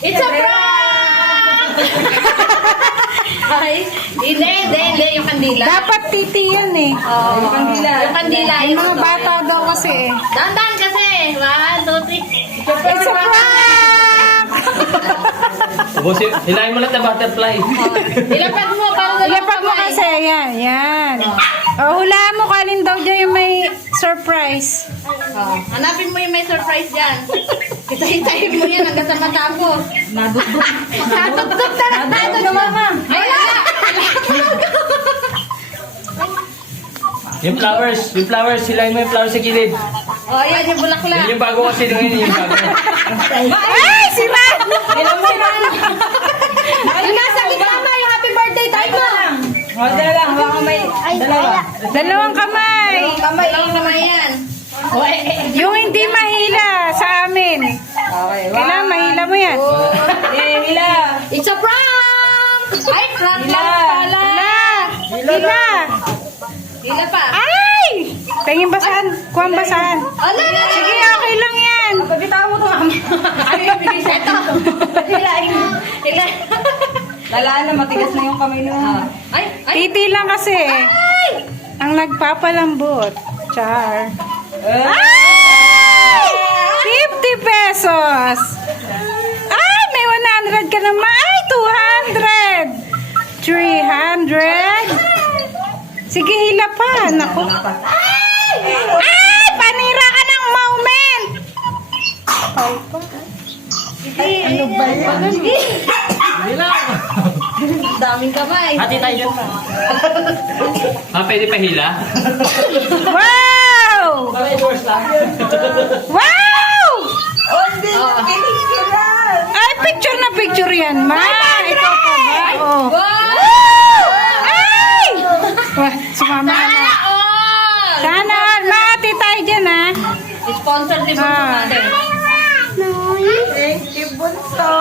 It's a prank! Ay, hindi. Yung kandila. Dapat titi yan eh. Yung kandila. Yung kandila. Yung mga bata daw kasi eh. Dandan kasi. 1, 2, 3. It's a prank! Ubusin, hilahin mo lang na butterfly. Ilapag mo para Ilapag mo kasi. Yan. Hulaan mo kalin daw dyan yung may surprise. Hanapin mo yung may surprise dyan. Hitahin mo yan hanggang sa matapos. Natugtog na mama. Ay, Yung flowers, hilahin mo yung flowers sa gilid. oh, yan yung bulaklak. Yun yung bago kasi ngayon, yung bago. Ay! Si Man! Yung nasa gitna na yung happy birthday tayo mo. Dalawang kamay. Kamay yan. Yung hindi mahila sa amin. Kailangan mahila mo yan. It's a prank! Ay, prank lang pala. Hila! Hila pa. Ay! Tingin basahan. Kuha ang basahan. Ala, Sige, okay lang yan. pagkita mo ito, mama. Ay, bigay sa ito. Hila. Lalaan na, matigas na yung kamay mo. Ay. Titi lang kasi. Ang nagpapalambot. Char. Ay! 50 pesos. Ay, may 100 ka naman. Ay, 200. 300. Sige, hila pa. Naku. Ay, panira ka ng moment. Ano ba yan? Hindi lang. Daming kamay. Hati tayo dyan. Pwede pa hila? Wow! Wow! Ay, picture na picture yan, ma. Ikaw pa ba? Oh. Wow! Ay! Wah, sumama ka na. all! Sana all. Mahati tayo dyan, ha? Sponsored din mo natin. Thank you, Bunso.